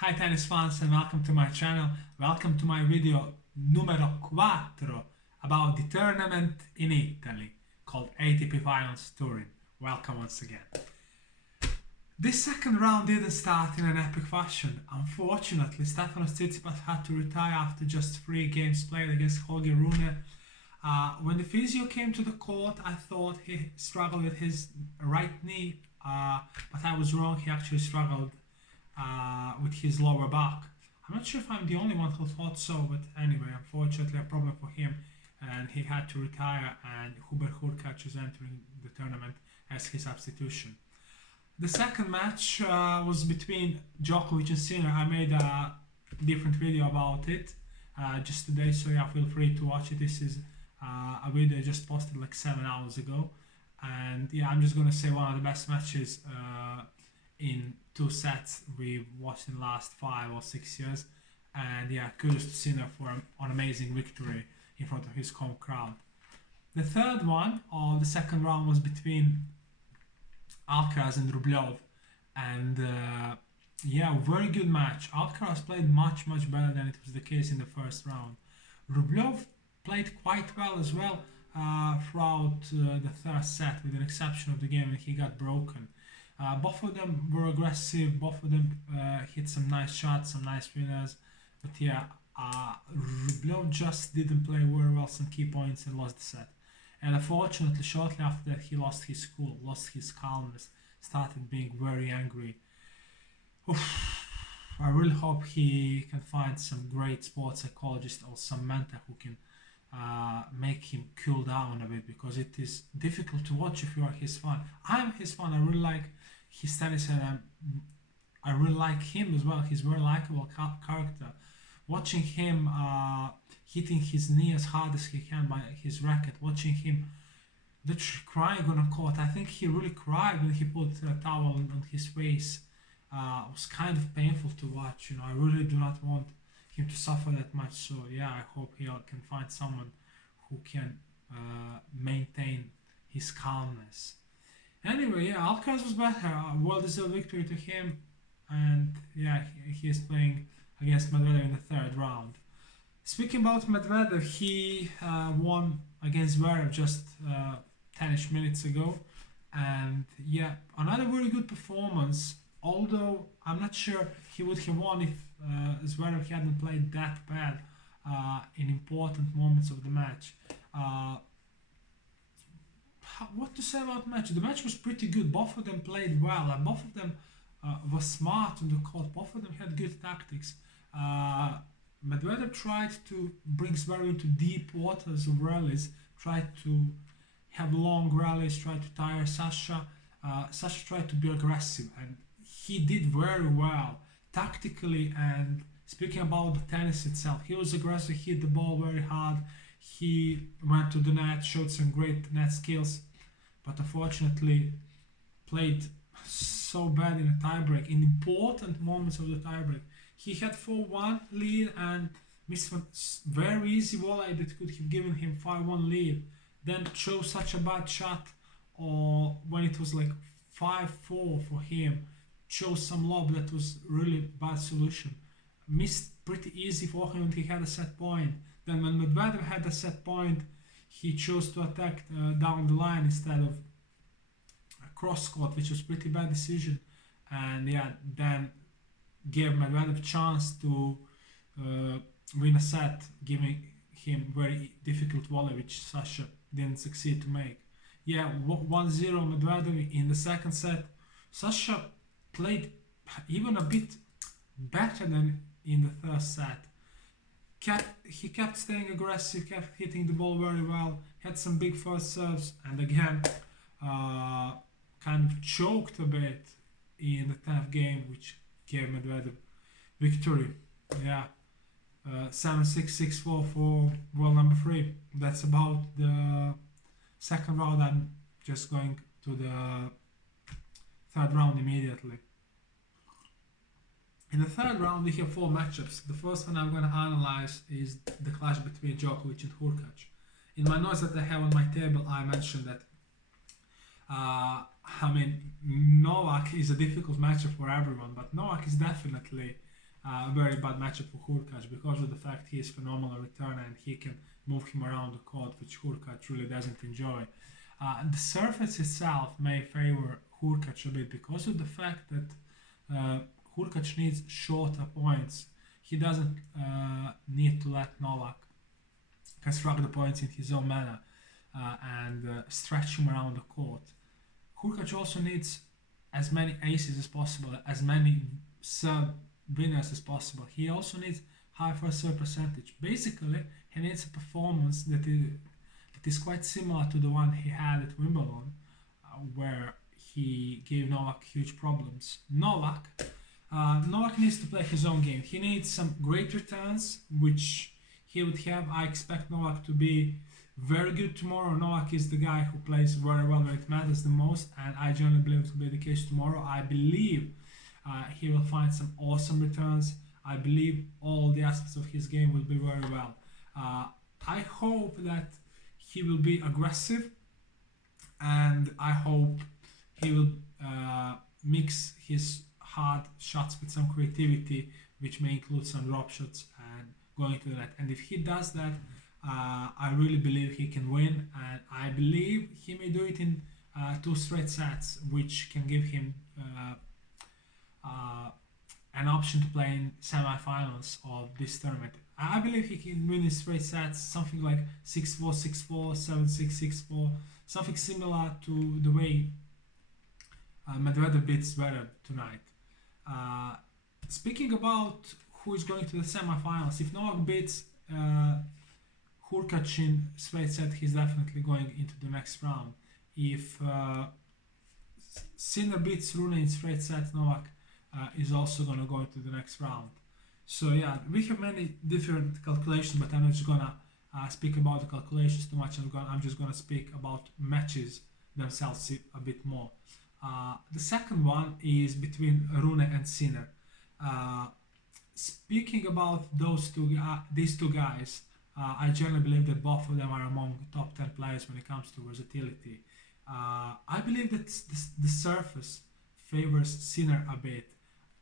Hi tennis fans and welcome to my channel. Welcome to my video numero 4 about the tournament in Italy called ATP Finals Turin. Welcome once again. This second round didn't start in an epic fashion. Unfortunately, Stefanos Tsitsipas had to retire after just 3 games played against Holger Rune. When the physio came to the court, I thought he struggled with his right knee, but I was wrong. He actually struggled with his lower back. I'm not sure if I'm the only one who thought so, but anyway, unfortunately, a problem for him, and he had to retire. And Hubert Hurkacz is entering the tournament as his substitution. The second match was between Djokovic and Sinner. I made a different video about it just today, so yeah, feel free to watch it. This is a video I just posted like 7 hours ago, and yeah, I'm just gonna say one of the best matches in 2 sets we've watched in the last 5 or 6 years, and yeah, kudos to Sinner for an amazing victory in front of his home crowd. The third one of the second round was between Alcaraz and Rublev, and yeah, very good match. Alcaraz played much better than it was the case in the first round. Rublev played quite well as well throughout the third set, with an exception of the game when he got broken. Both of them were aggressive, both of them hit some nice shots, some nice winners, but yeah, Rublev just didn't play very well some key points and lost the set. And unfortunately, shortly after that, he lost his cool, lost his calmness, started being very angry. Oof. I really hope he can find some great sports psychologist or some mentor who can make him cool down a bit, because it is difficult to watch if you are his fan. I'm his fan. I really like his tennis, and I really like him as well. He's a very likable character. Watching him hitting his knee as hard as he can by his racket, watching him literally crying on a court. I think he really cried when he put a towel on his face. It was kind of painful to watch. I really do not want him to suffer that much. So yeah, I hope he can find someone who can maintain his calmness. Anyway, yeah, Alcaraz was better. Well-deserved victory to him, and yeah, he is playing against Medvedev in the third round. Speaking about Medvedev, he won against Zverev just 10ish minutes ago, and yeah, another very good performance. Although I'm not sure he would have won if Zverev hadn't played that bad in important moments of the match. What to say about the match? The match was pretty good. Both of them played well, and both of them were smart on the court. Both of them had good tactics. Medvedev tried to bring Zverev into deep waters of rallies, tried to have long rallies, tried to tire Sasha. Sasha tried to be aggressive, and he did very well tactically. And speaking about the tennis itself, he was aggressive, hit the ball very hard, he went to the net, showed some great net skills, but unfortunately played so bad in a tiebreak, in important moments of the tiebreak. He had 4-1 lead and missed a very easy volley that could have given him 5-1 lead. Then chose such a bad shot, or when it was like 5-4 for him, chose some lob that was really bad solution. Missed pretty easy for him when he had a set point. Then when Medvedev had a set point, he chose to attack down the line instead of cross court, which was pretty bad decision. And yeah, then gave Medvedev chance to win a set, giving him very difficult volley, which Sasha didn't succeed to make. Yeah, 1-0 Medvedev in the second set. Sasha played even a bit better than in the third set. He kept staying aggressive, kept hitting the ball very well, had some big first serves, and again kind of choked a bit in the 10th game, which gave Medvedev victory. Yeah, 7-6, 6-4 for world number 3. That's about the second round. I'm just going to the third round immediately. In the third round, we have 4 matchups. The first one I'm going to analyze is the clash between Djokovic and Hurkacz. In my notes that I have on my table, I mentioned that Novak is a difficult matchup for everyone, but Novak is definitely a very bad matchup for Hurkacz because of the fact he is phenomenal returner and he can move him around the court, which Hurkacz really doesn't enjoy. The surface itself may favor Hurkacz a bit because of the fact that Hurkacz needs shorter points. He doesn't need to let Novak construct the points in his own manner and stretch him around the court. Hurkacz also needs as many aces as possible, as many serve winners as possible. He also needs high first serve percentage. Basically, he needs a performance that is quite similar to the one he had at Wimbledon, where he gave Novak huge problems. Novak needs to play his own game. He needs some great returns, which he would have. I expect Novak to be very good tomorrow. Novak is the guy who plays very well when it matters the most, and I generally believe it will be the case tomorrow. I believe he will find some awesome returns. I believe all the aspects of his game will be very well. I hope that he will be aggressive, and I hope he will mix his hard shots with some creativity, which may include some drop shots and going to the net. And if he does that, I really believe he can win, and I believe he may do it in 2 straight sets, which can give him an option to play in semi-finals of this tournament. I believe he can win in straight sets, something like 6-4, 6-4, 7-6, 6-4, something similar to the way Medvedev beats Zverev tonight. Speaking about who is going to the semi-finals, if Novak beats Hurkacz in straight set, he's definitely going into the next round. If Sinner beats Rune in straight set, Novak is also going to go into the next round. So yeah, we have many different calculations, but I'm not just gonna speak about the calculations too much. I'm just gonna speak about matches themselves a bit more. The second one is between Rune and Sinner. Speaking about these two guys, I generally believe that both of them are among top 10 players when it comes to versatility. I believe that the surface favors Sinner a bit.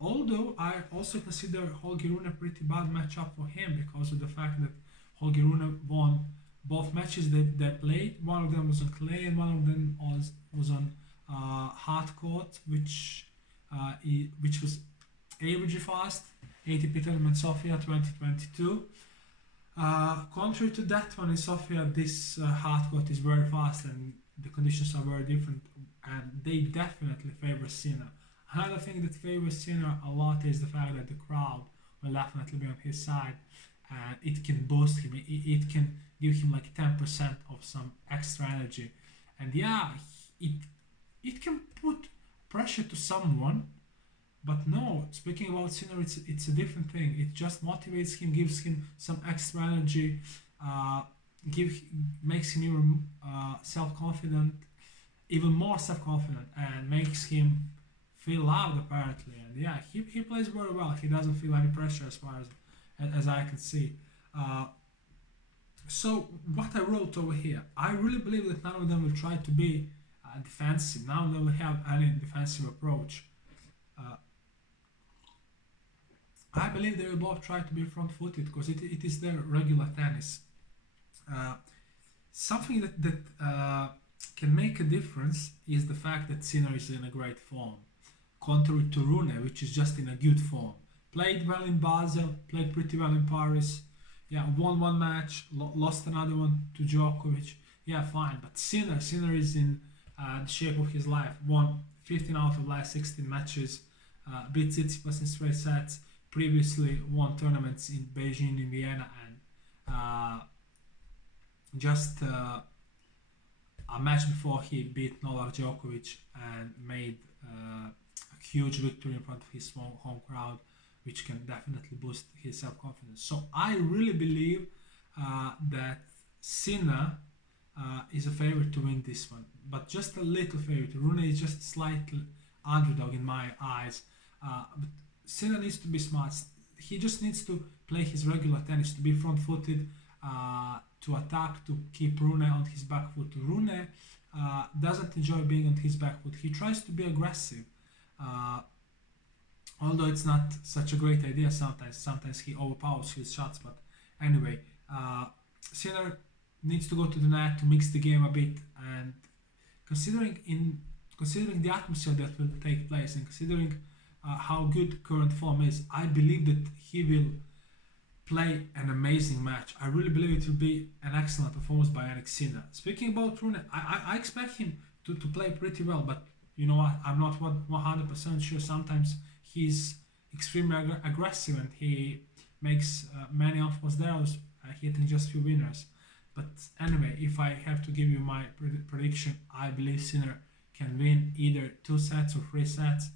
Although I also consider Holger Rune a pretty bad matchup for him because of the fact that Holger Rune won both matches they played. One of them was on clay and one of them was on hard court, which was average fast. ATP Tournament Sofia 2022. Contrary to that one in Sofia, this hard court is very fast and the conditions are very different, and they definitely favor Sinner. Another thing that favors Sinner a lot is the fact that the crowd will definitely be on his side, and it can boost him. It can give him like 10% of some extra energy, and yeah, it can put pressure to someone. But no, speaking about Sinner, it's a different thing. It just motivates him, gives him some extra energy, makes him even self-confident, even more self-confident, and makes him feel loved apparently. And yeah, he plays very well. He doesn't feel any pressure as far as I can see. So what I wrote over here, I really believe that none of them will try to be defensive. None of them will have any defensive approach. I believe they will both try to be front-footed because it is their regular tennis. Something that can make a difference is the fact that Sinner is in a great form, contrary to Rune, which is just in a good form. Played well in Basel, played pretty well in Paris. Yeah, won one match, lost another one to Djokovic. Yeah, fine. But Sinner is in the shape of his life. Won 15 out of last 16 matches. Beat Tsitsipas in straight sets. Previously won tournaments in Beijing, in Vienna, and just a match before he beat Novak Djokovic and made a huge victory in front of his small home crowd, which can definitely boost his self-confidence. So I really believe that Sinner is a favorite to win this one, but just a little favorite. Rune is just slightly underdog in my eyes. But Sinner needs to be smart. He just needs to play his regular tennis, to be front-footed, to attack, to keep Rune on his back foot. Rune doesn't enjoy being on his back foot. He tries to be aggressive. although it's not such a great idea sometimes. Sometimes he overpowers his shots, but anyway, Sinner needs to go to the net to mix the game a bit, and considering in considering the atmosphere that will take place and considering how good current form is, I believe that he will play an amazing match. I really believe it will be an excellent performance by Yannick Sinner. Speaking about Rune, I expect him to play pretty well, but you know what? I'm not 100% sure. Sometimes he's extremely aggressive and he makes many almost errors, hitting just few winners. But anyway, if I have to give you my prediction, I believe Sinner can win either 2 sets or 3 sets.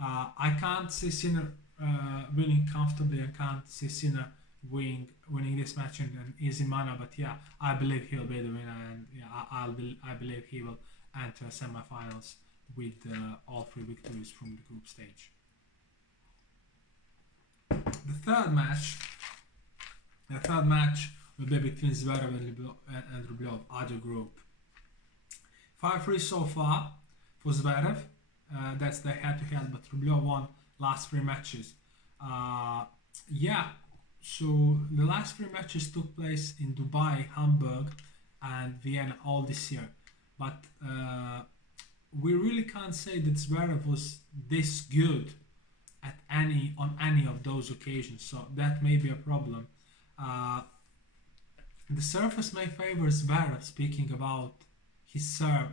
I can't see Sinner winning comfortably. I can't see Sinner winning this match in an easy manner. But yeah, I believe he'll be the winner, and yeah, I believe he will enter semifinals with all 3 victories from the group stage. The third match will be between Zverev and Rublev, other group. 5-3 so far for Zverev. That's the head-to-head, but Rublev won last 3 matches. Yeah, so the last 3 matches took place in Dubai, Hamburg, and Vienna all this year. But we really can't say that Zverev was this good on any of those occasions, so that may be a problem. The surface may favor Zverev, speaking about his serve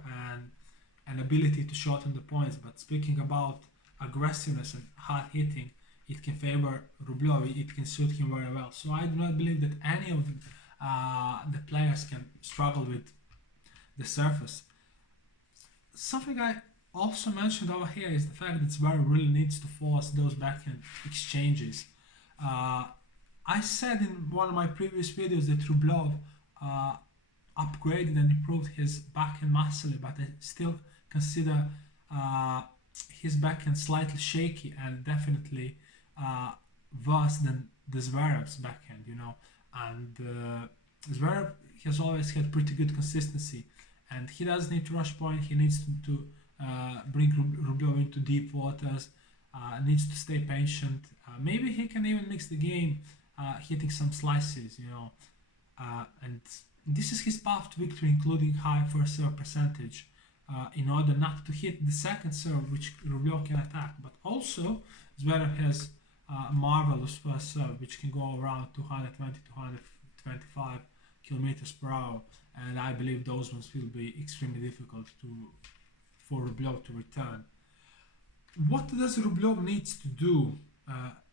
and ability to shorten the points, but speaking about aggressiveness and hard hitting, it can favor Rublev, it can suit him very well. So I do not believe that any of the players can struggle with the surface. Something I also mentioned over here is the fact that Zverev really needs to force those backhand exchanges. I said in one of my previous videos that Rublev upgraded and improved his backhand massively, but I still consider his backhand slightly shaky and definitely worse than the Zverev's backhand, you know. And Zverev has always had pretty good consistency, and he doesn't need to rush point. He needs to bring Rublev into deep waters, needs to stay patient. Maybe he can even mix the game, hitting some slices, you know. And this is his path to victory, including high first serve percentage, in order not to hit the second serve, which Rublev can attack. But also, Zverev has marvelous first serve, which can go around 220-225 kilometers per hour, and I believe those ones will be extremely difficult for Rublev to return. What does Rublev needs to do?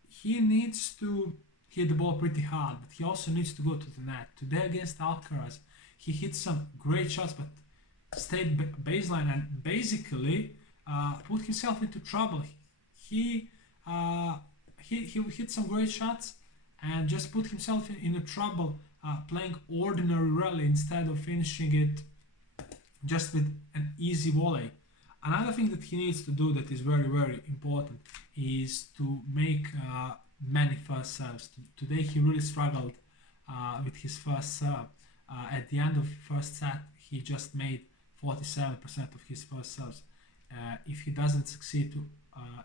He needs to hit the ball pretty hard, but he also needs to go to the net. Today against Alcaraz, he hit some great shots, but stayed baseline and basically put himself into trouble. He hit some great shots and just put himself in a trouble playing ordinary rally instead of finishing it just with an easy volley. Another thing that he needs to do that is very, very important is to make many first serves. Today he really struggled with his first serve. At the end of the first set, he just made 47% of his first serves. If he doesn't succeed to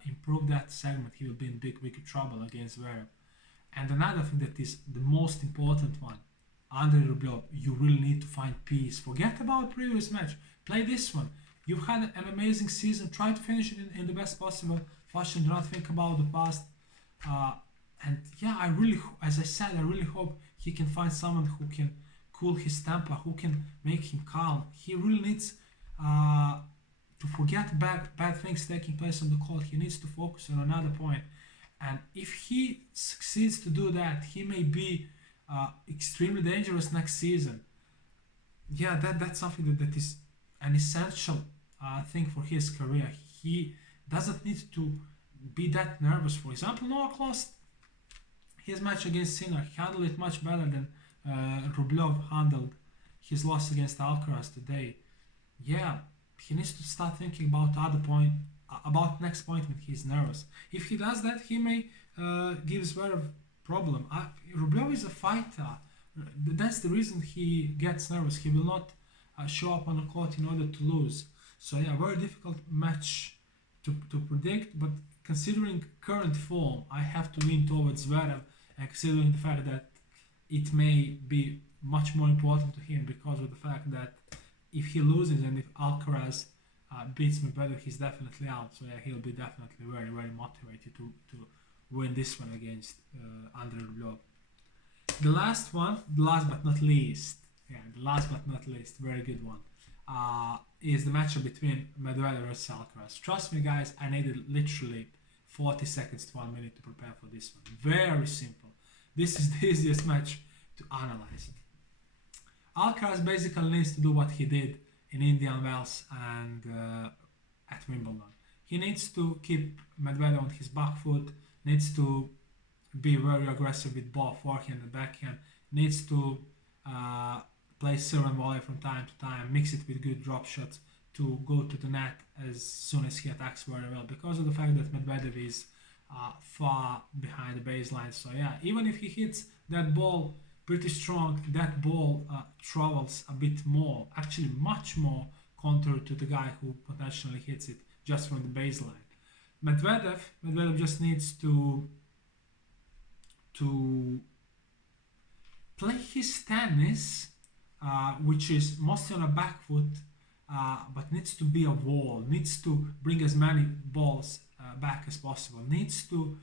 improve that segment, he will be in big trouble against Zverev. And another thing that is the most important one, under Rublev, you really need to find peace. Forget about previous match. Play this one. You've had an amazing season. Try to finish it in the best possible fashion. Do not think about the past. And yeah, as I said, I really hope he can find someone who can cool his temper, who can make him calm. He really needs to forget bad things taking place on the court. He needs to focus on another point. And if he succeeds to do that, he may be extremely dangerous next season. Yeah, that's something that is an essential thing for his career. He doesn't need to be that nervous. For example, Novak lost his match against Sinner. He handled it much better than Rublev handled his loss against Alcaraz today. Yeah, he needs to start thinking about next point when he's nervous. If he does that, he may give Zverev problem. Rublev is a fighter. That's the reason he gets nervous. He will not show up on the court in order to lose. So yeah, very difficult match to predict, but considering current form, I have to lean towards Zverev, and considering the fact that it may be much more important to him because of the fact that if he loses and if Alcaraz beats Medvedev, he's definitely out. So yeah, he'll be definitely very, very motivated to win this one against Andrei Rublev. The last one, the last but not least, very good one, is the matchup between Medvedev versus Alcaraz. Trust me, guys, I needed literally 40 seconds to 1 minute to prepare for this one. Very simple. This is the easiest match to analyze. Alcaraz basically needs to do what he did in Indian Wells and at Wimbledon. He needs to keep Medvedev on his back foot, needs to be very aggressive with both forehand and backhand, needs to play serve and volley from time to time, mix it with good drop shots to go to the net as soon as he attacks very well, because of the fact that Medvedev is far behind the baseline. So yeah, even if he hits that ball pretty strong, that ball travels a bit more, actually much more, contrary to the guy who potentially hits it just from the baseline. Medvedev just needs to play his tennis, which is mostly on a back foot, but needs to be a wall, needs to bring as many balls back as possible, needs to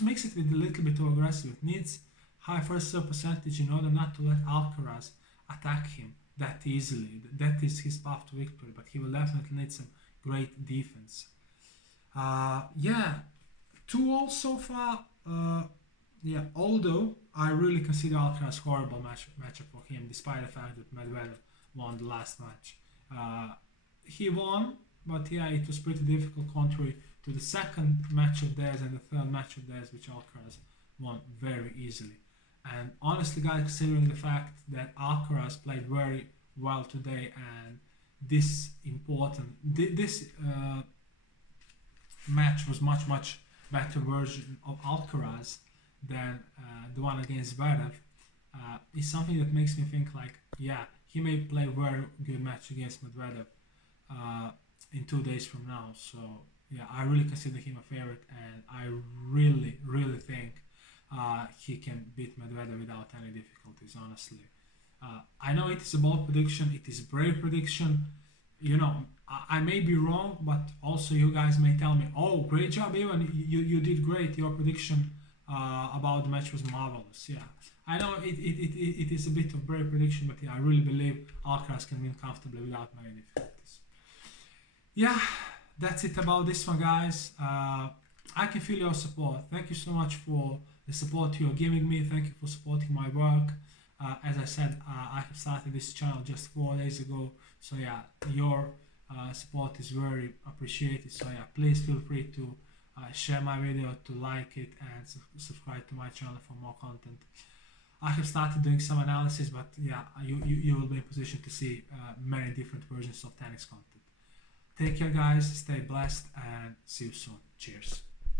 mix it with a little bit of aggressive, needs high first serve percentage in order not to let Alcaraz attack him that easily. That is his path to victory, but he will definitely need some great defense. Yeah, 2-all so far. Yeah, although I really consider Alcaraz horrible matchup for him, despite the fact that Medvedev won the last match. He won, but yeah, it was pretty difficult, contrary to the second match of theirs and the third match of theirs, which Alcaraz won very easily. And honestly, guys, considering the fact that Alcaraz played very well today, and this match was much better version of Alcaraz than the one against Zverev, is something that makes me think like, yeah, he may play a very good match against Medvedev in 2 days from now. So yeah, I really consider him a favorite, and I really think he can beat Medvedev without any difficulties, honestly. I know it is a bold prediction, it is a brave prediction. You know, I may be wrong, but also you guys may tell me, oh, great job, Ivan, you did great, your prediction about the match was marvelous. Yeah, I know it is a bit of brave prediction, but yeah, I really believe Alcaraz can win comfortably without many difficulties. Yeah, that's it about this one, guys. I can feel your support. Thank you so much for the support you're giving me. Thank you for supporting my work. As I said, I have started this channel just 4 days ago. So yeah, your support is very appreciated. So yeah, please feel free to share my video, to like it, and subscribe to my channel for more content. I have started doing some analysis, but yeah, you will be in position to see many different versions of tennis content. Take care, guys. Stay blessed, and see you soon. Cheers.